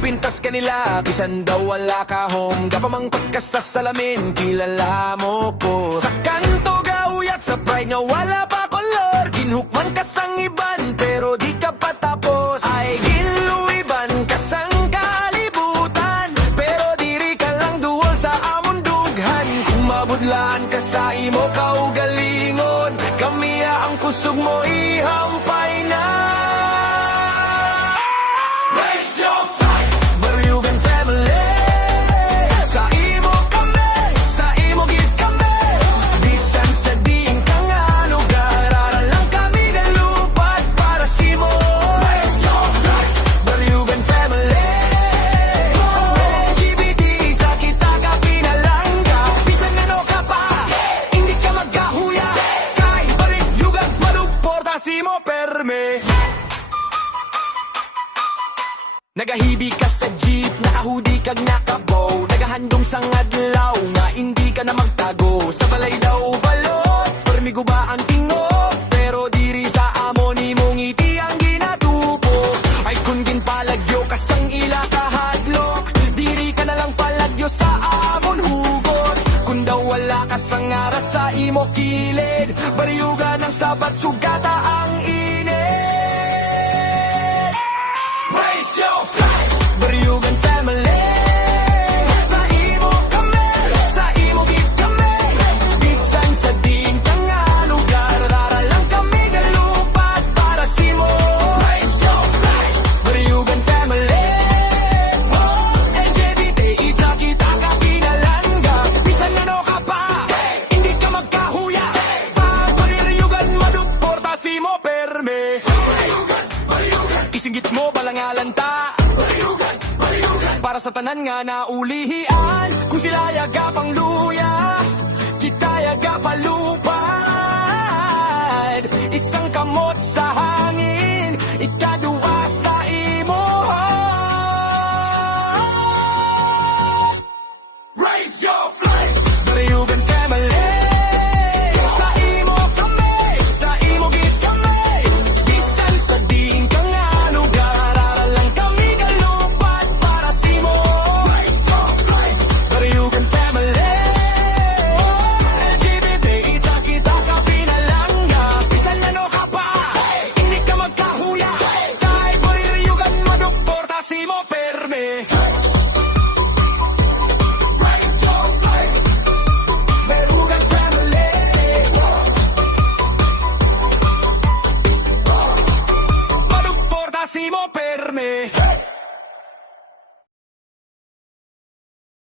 pintas kanila, bisan daw wala ka home. Gapamangkot ka sa salamin, kilala mo ko. Sa kanto gauyat, sa pride nga wala pa kolor. Ginhukman ka sang iban, pero di ka patapos. Ay giluiban ka sang kalibutan, pero diri ka lang duol sa amon dughan. Kung mabudlaan ka sa imo kaugalingon, kami ang kusog mo ihampay na. Raise your flag, Baryugan family. Sa imo kami, sa imo gid kami. Bisan sa diing ka nga lugar, aral lang kami galupad para simo. Raise your flag, Baryugan family. LGBT sa kita ka pinalangga. Bisan ano ka pa, hindi ka magkahuya. Kay Baryugan maluporta simo perme. Nagahibi ka sa jeep, nakahudi kag nakabow. Nagahandong sang adlaw, nga hindi ka na magtago. Sa balay daw balot, permigo ba ang tingog? Pero diri sa amo ni mong ngiti ang ginatubo. Ay kun ginpalagyo ka sang ila kahadlok, diri ka na lang palagyo sa amon hugot. Kung daw wala ka sang aras sa imo kilid, Baryugan ang sabat sugata ang init. Raise your flag, Baryugan family. Sa imo kami, sa imo gid kami. Bisan sa diin ka nga lugar, aral lang kami galupad para simo. Raise your flag, Baryugan family. LGBT isa kita ka pinalangga. Bisan ano ka pa, hindi ka magkahuya. Baryugan maduporta simo perme. Isinggit mo balangalan ta, para sa tanan nga naulihian. Kung sila yaga pang luya, kita yaga palupad. Isang kamot sa hangin, ikadua sa imo. Raise your flag, Baryugan family. Sa imo kami, sa imo gid kami. Bisan sa diin ka nga lugar, aral lang kami galupad para simo. Raise your flag, Baryugan family. LGBT isa kita ka pinalangga. Bisan ano ka pa, hindi ka magkahuya. Kay Baryugan maduporta simo perme. Raise your flag, Baryugan family. Maduporta simo perme.